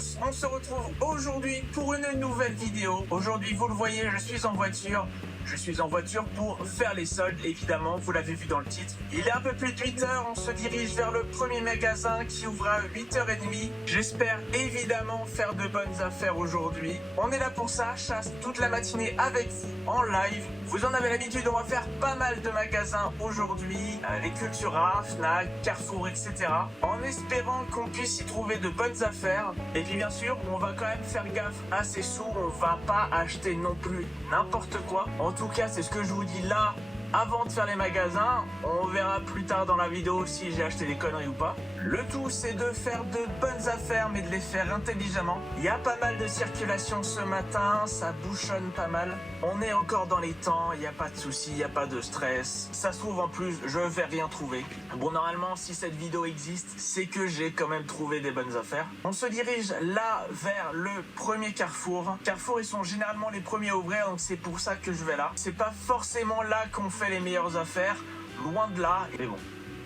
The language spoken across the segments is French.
tous, on se retrouve aujourd'hui pour une nouvelle vidéo. Aujourd'hui, vous le voyez, je suis en voiture. Je suis en voiture pour faire les soldes, évidemment, vous l'avez vu dans le titre. Il est un peu plus de 8 h, on se dirige vers le premier magasin qui ouvre à 8 h 30. J'espère évidemment faire de bonnes affaires aujourd'hui. On est là pour ça, chasse toute la matinée avec vous en live. Vous en avez l'habitude, on va faire pas mal de magasins aujourd'hui, les Cultura, Fnac, Carrefour, etc. En espérant qu'on puisse y trouver de bonnes affaires. Et puis bien sûr, on va quand même faire gaffe à ces sous, on va pas acheter non plus n'importe quoi. En tout cas, c'est ce que je vous dis là, avant de faire les magasins. On verra plus tard dans la vidéo si j'ai acheté des conneries ou pas. Le tout, c'est de faire de bonnes affaires, mais de les faire intelligemment. Il y a pas mal de circulation ce matin, ça bouchonne pas mal. On est encore dans les temps, il n'y a pas de soucis, il n'y a pas de stress. Ça se trouve en plus, je vais rien trouver. Bon, normalement, si cette vidéo existe, c'est que j'ai quand même trouvé des bonnes affaires. On se dirige là vers le premier Carrefour. Carrefour, ils sont généralement les premiers à ouvrir, donc c'est pour ça que je vais là. C'est pas forcément là qu'on fait les meilleures affaires, loin de là. Mais bon,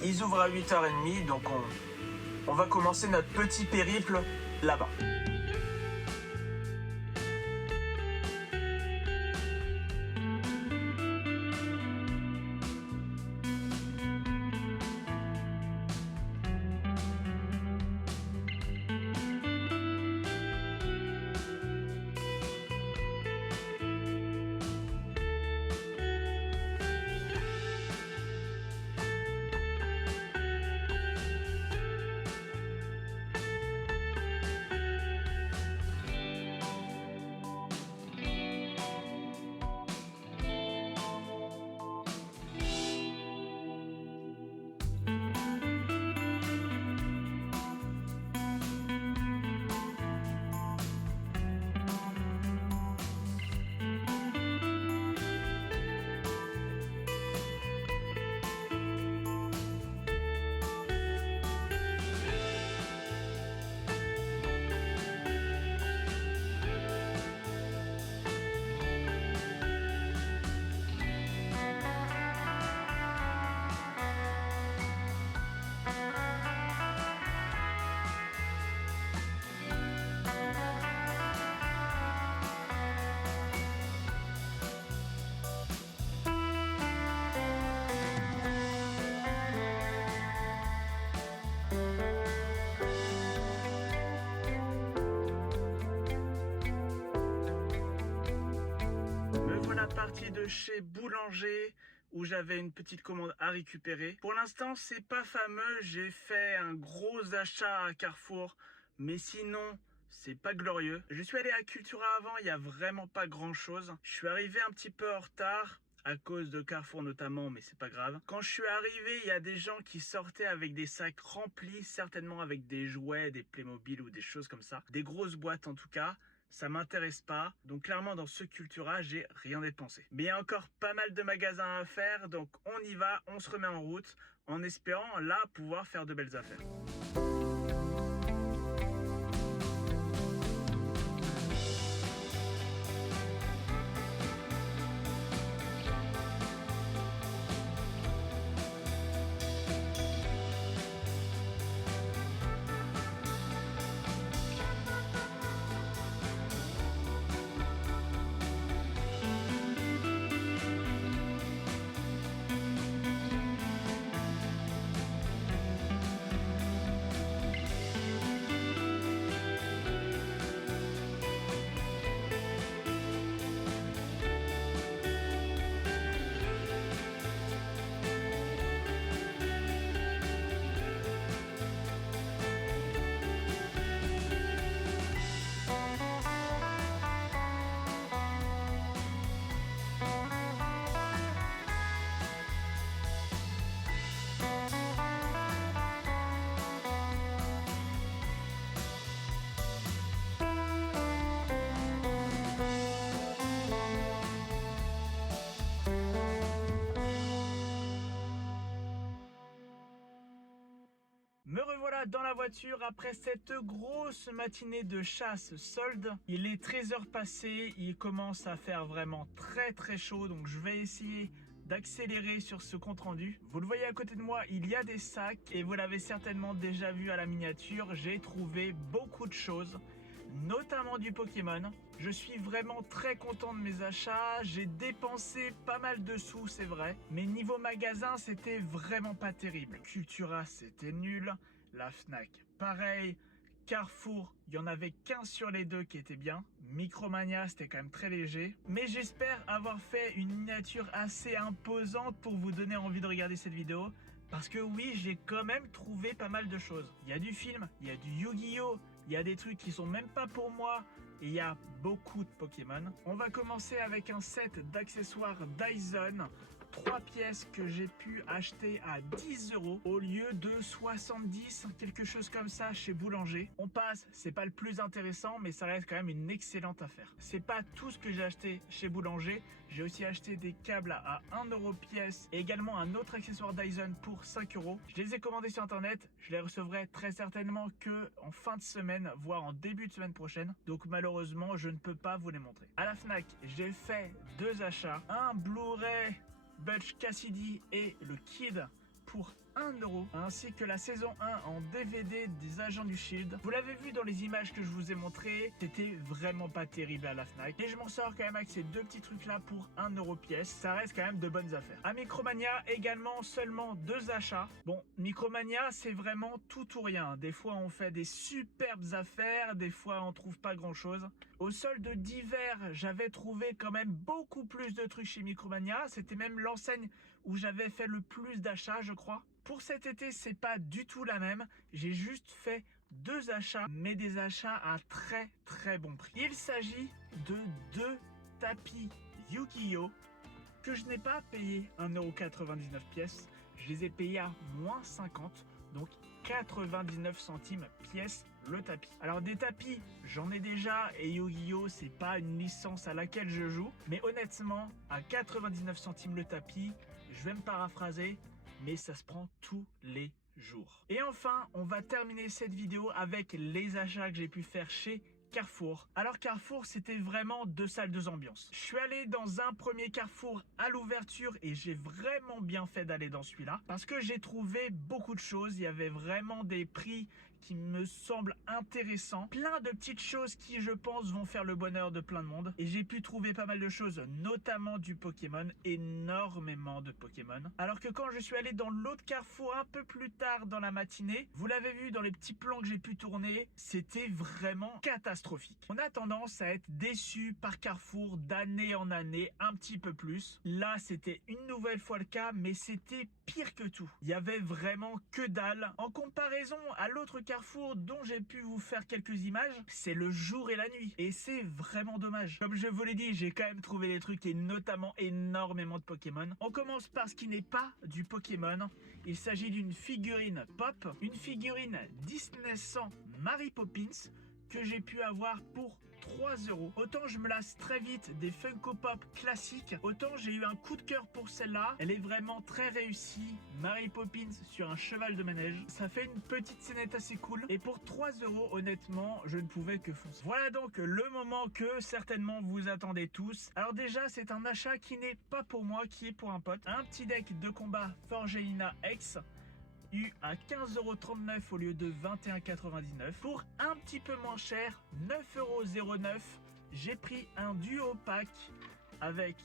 ils ouvrent à 8 h 30, donc on va commencer notre petit périple là-bas. Partie de chez Boulanger où j'avais une petite commande à récupérer. Pour l'instant, c'est pas fameux, j'ai fait un gros achat à Carrefour, mais sinon c'est pas glorieux. Je suis allé à Cultura avant, il y a vraiment pas grand chose. Je suis arrivé un petit peu en retard à cause de Carrefour notamment, mais c'est pas grave. Quand je suis arrivé, il y a des gens qui sortaient avec des sacs remplis, certainement avec des jouets, des Playmobil ou des choses comme ça, des grosses boîtes en tout cas. Ça m'intéresse pas, donc clairement dans ce Cultura, j'ai rien dépensé. Mais il y a encore pas mal de magasins à faire, donc on y va, on se remet en route, en espérant là pouvoir faire de belles affaires. Me revoilà dans la voiture après cette grosse matinée de chasse solde. Il est 13 h passées, il commence à faire vraiment très chaud, donc je vais essayer d'accélérer sur ce compte rendu. Vous le voyez à côté de moi, il y a des sacs et vous l'avez certainement déjà vu à la miniature, j'ai trouvé beaucoup de choses. notamment du Pokémon. Je suis vraiment très content de mes achats, j'ai dépensé pas mal de sous, c'est vrai, mais niveau magasin, c'était vraiment pas terrible. Cultura, c'était nul, la Fnac, pareil. Carrefour, il y en avait qu'un sur les deux qui était bien. Micromania, c'était quand même très léger. Mais j'espère avoir fait une miniature assez imposante pour vous donner envie de regarder cette vidéo. Parce que oui, j'ai quand même trouvé pas mal de choses. Il y a du film, il y a du Yu-Gi-Oh! Il y a des trucs qui sont même pas pour moi. Et il y a beaucoup de Pokémon. On va commencer avec un set d'accessoires Dyson. 3 pièces que j'ai pu acheter à 10 € au lieu de 70, quelque chose comme ça chez Boulanger. On passe, c'est pas le plus intéressant, mais ça reste quand même une excellente affaire. C'est pas tout ce que j'ai acheté chez Boulanger. J'ai aussi acheté des câbles à 1 € pièce et également un autre accessoire Dyson pour 5 €. Je les ai commandés sur internet. Je les recevrai très certainement que en fin de semaine, voire en début de semaine prochaine. Donc malheureusement, je ne peux pas vous les montrer. À la Fnac, j'ai fait 2 achats. Un Blu-ray Butch Cassidy et le Kid pour 1 €, ainsi que la saison 1 en DVD des Agents du Shield. Vous l'avez vu dans les images que je vous ai montrées, c'était vraiment pas terrible à la Fnac. Et je m'en sors quand même avec ces 2 petits trucs là pour 1 € pièce. Ça reste quand même de bonnes affaires. À Micromania, également seulement 2 achats. Bon, Micromania, c'est vraiment tout ou rien. Des fois, on fait des superbes affaires, des fois, on trouve pas grand chose. Au solde d'hiver, j'avais trouvé quand même beaucoup plus de trucs chez Micromania. C'était même l'enseigne où j'avais fait le plus d'achats, je crois. Pour cet été, c'est pas du tout la même. J'ai juste fait 2 achats, mais des achats à très bon prix. Il s'agit de 2 tapis Yu-Gi-Oh! Que je n'ai pas payé 1,99 € pièce. Je les ai payés à moins 50, donc 99 centimes pièce le tapis. Alors des tapis, j'en ai déjà et Yu-Gi-Oh! C'est pas une licence à laquelle je joue. Mais honnêtement, à 99 centimes le tapis, je vais me paraphraser, mais ça se prend tous les jours. Et enfin, on va terminer cette vidéo avec les achats que j'ai pu faire chez Carrefour. Alors Carrefour, c'était vraiment 2 salles, 2 ambiances. Je suis allé dans un premier Carrefour à l'ouverture et j'ai vraiment bien fait d'aller dans celui-là parce que j'ai trouvé beaucoup de choses. Il y avait vraiment des prix qui me semblent intéressants. Plein de petites choses qui, je pense, vont faire le bonheur de plein de monde. Et j'ai pu trouver pas mal de choses, notamment du Pokémon, énormément de Pokémon. Alors que quand je suis allé dans l'autre Carrefour un peu plus tard dans la matinée, vous l'avez vu dans les petits plans que j'ai pu tourner, c'était vraiment catastrophique. On a tendance à être déçu par Carrefour d'année en année, un petit peu plus. Là, c'était une nouvelle fois le cas, mais c'était pire que tout. Il y avait vraiment que dalle. En comparaison à l'autre Carrefour dont j'ai pu vous faire quelques images, c'est le jour et la nuit. Et c'est vraiment dommage. Comme je vous l'ai dit, j'ai quand même trouvé des trucs et notamment énormément de Pokémon. On commence par ce qui n'est pas du Pokémon. Il s'agit d'une figurine pop, une figurine Disney 100 Mary Poppins que j'ai pu avoir pour 3 €. Autant je me lasse très vite des Funko Pop classiques, autant j'ai eu un coup de cœur pour celle-là. Elle est vraiment très réussie. Mary Poppins sur un cheval de manège. Ça fait une petite scénette assez cool. Et pour 3 €, honnêtement, je ne pouvais que foncer. Voilà donc le moment que certainement vous attendez tous. Alors déjà, c'est un achat qui n'est pas pour moi, qui est pour un pote. Un petit deck de combat Forgelina X, à 15,39 € au lieu de 21,99 €. Pour un petit peu moins cher, 9,09 €, j'ai pris un duo pack avec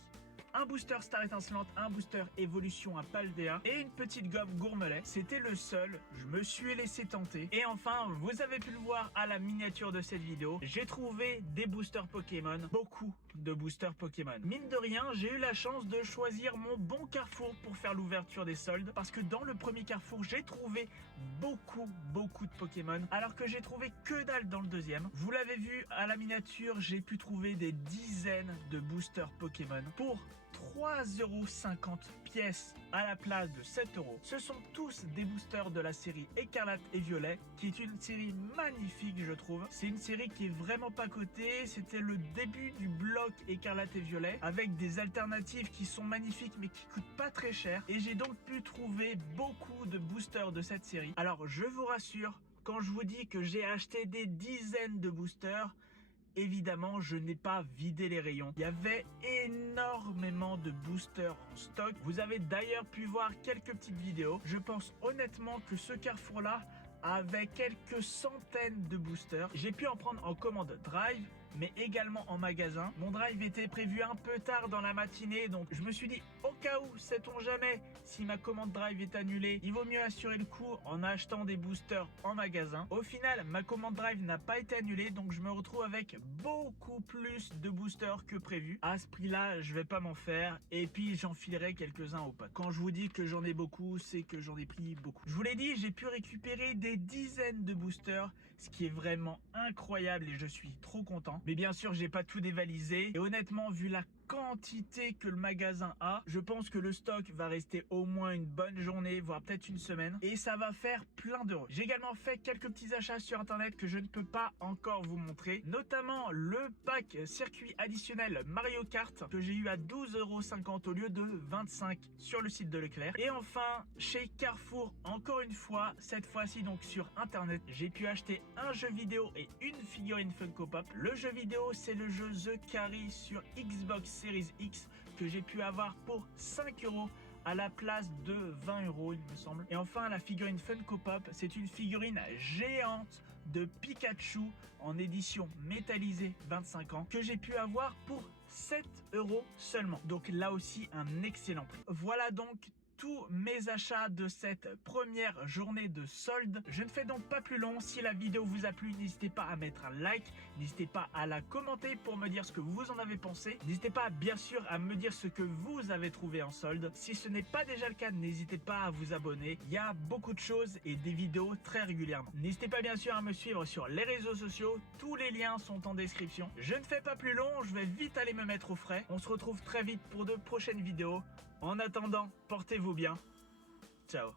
un booster Star étincelante, un booster évolution à Paldea et une petite gomme Gourmelet. C'était le seul, je me suis laissé tenter. Et enfin, vous avez pu le voir à la miniature de cette vidéo, j'ai trouvé des boosters Pokémon, beaucoup de boosters Pokémon. Mine de rien, j'ai eu la chance de choisir mon bon Carrefour pour faire l'ouverture des soldes, parce que dans le premier Carrefour, j'ai trouvé beaucoup de Pokémon, alors que j'ai trouvé que dalle dans le deuxième. Vous l'avez vu à la miniature, j'ai pu trouver des dizaines de boosters Pokémon pour 3,50 € pièce à la place de 7 €. Ce sont tous des boosters de la série Écarlate et Violet, qui est une série magnifique, je trouve. C'est une série qui est vraiment pas cotée. C'était le début du bloc Écarlate et Violet, avec des alternatives qui sont magnifiques mais qui coûtent pas très cher. Et j'ai donc pu trouver beaucoup de boosters de cette série. Alors je vous rassure, quand je vous dis que j'ai acheté des dizaines de boosters, évidemment, je n'ai pas vidé les rayons. Il y avait énormément de boosters en stock. Vous avez d'ailleurs pu voir quelques petites vidéos. Je pense honnêtement que ce Carrefour-là avec quelques centaines de boosters. J'ai pu en prendre en commande Drive, mais également en magasin. Mon drive était prévu un peu tard dans la matinée, donc je me suis dit au cas où, sait-on jamais, si ma commande drive est annulée, il vaut mieux assurer le coup en achetant des boosters en magasin. Au final, ma commande drive n'a pas été annulée, donc je me retrouve avec beaucoup plus de boosters que prévu. À ce prix-là, je vais pas m'en faire, et puis j'enfilerai quelques-uns au potes. Quand je vous dis que j'en ai beaucoup, c'est que j'en ai pris beaucoup. Je vous l'ai dit, j'ai pu récupérer des dizaines de boosters, ce qui est vraiment incroyable et je suis trop content. Mais bien sûr, j'ai pas tout dévalisé. Et honnêtement, vu la quantité que le magasin a, je pense que le stock va rester au moins une bonne journée, voire peut-être une semaine. Et ça va faire plein d'euros. J'ai également fait quelques petits achats sur internet que je ne peux pas encore vous montrer. Notamment le pack circuit additionnel Mario Kart que j'ai eu à 12,50 € au lieu de 25 sur le site de Leclerc. Et enfin, chez Carrefour, encore une fois, cette fois-ci donc sur internet, j'ai pu acheter un jeu vidéo et une figurine Funko Pop. Le jeu vidéo, c'est le jeu The Carry sur Xbox Series X que j'ai pu avoir pour 5 € à la place de 20 € il me semble. Et enfin la figurine Funko Pop, c'est une figurine géante de Pikachu en édition métallisée 25 ans que j'ai pu avoir pour 7 € seulement. Donc là aussi un excellent prix. Voilà donc tous mes achats de cette première journée de solde. Je ne fais donc pas plus long. Si la vidéo vous a plu, n'hésitez pas à mettre un like, n'hésitez pas à la commenter pour me dire ce que vous en avez pensé. N'hésitez pas bien sûr à me dire ce que vous avez trouvé en solde. Si ce n'est pas déjà le cas, n'hésitez pas à vous abonner. Il y a beaucoup de choses et des vidéos très régulièrement. N'hésitez pas bien sûr à me suivre sur les réseaux sociaux. Tous les liens sont en description. Je ne fais pas plus long, je vais vite aller me mettre au frais. On se retrouve très vite pour de prochaines vidéos. En attendant, portez-vous bien. Ciao.